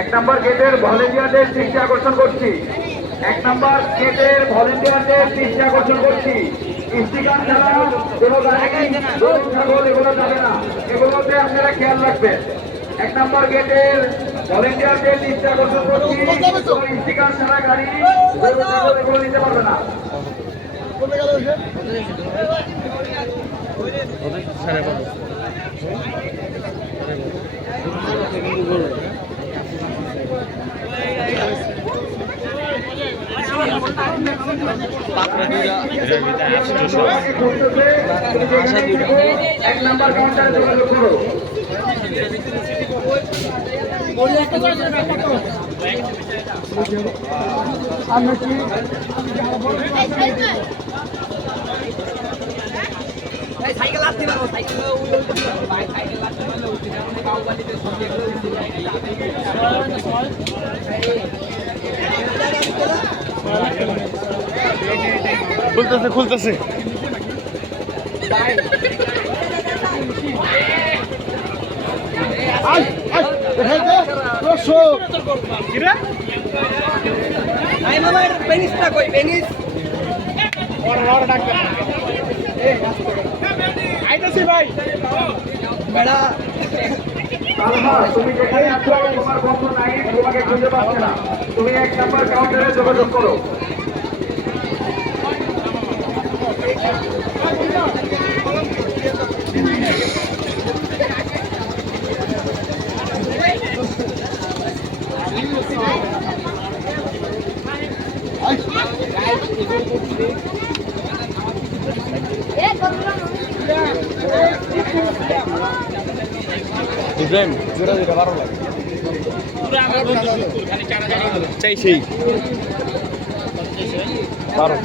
এক নম্বর গেটের ভলেন্টিয়ারদের দৃষ্টি আকর্ষণ করছি। এক নম্বর গেটের ভলেন্টিয়ারদের দৃষ্টি আকর্ষণ করছি। স্টিকার ছাড়া কোনো গাড়ি গরু ছাগল এগুলো যাবে না, এগুলোতে আপনারা খেয়াল রাখবেন। এক নম্বর গেটের ভলেন্টিয়ারদের দৃষ্টি আকর্ষণ করছি, স্টিকার ছাড়া গাড়ি গরু ছাগল এগুলো নিতে পারবে না। এক নম্বর কাউন্টারে যোগাযোগ করো। সাইকেল আসতে পারবো, সাইকেল সাইকেল আসতে পারলে খুলতেছে খুলতেছে তুমি যেখানে আছো তোমার বন্ধু নাই, তোমাকে খুঁজে পাচ্ছে না, তুমি এক নম্বর কাউন্টারে যোগাযোগ করো। ইব্রাহিম যেটা যেটা ভালো লাগে চাই সেই 12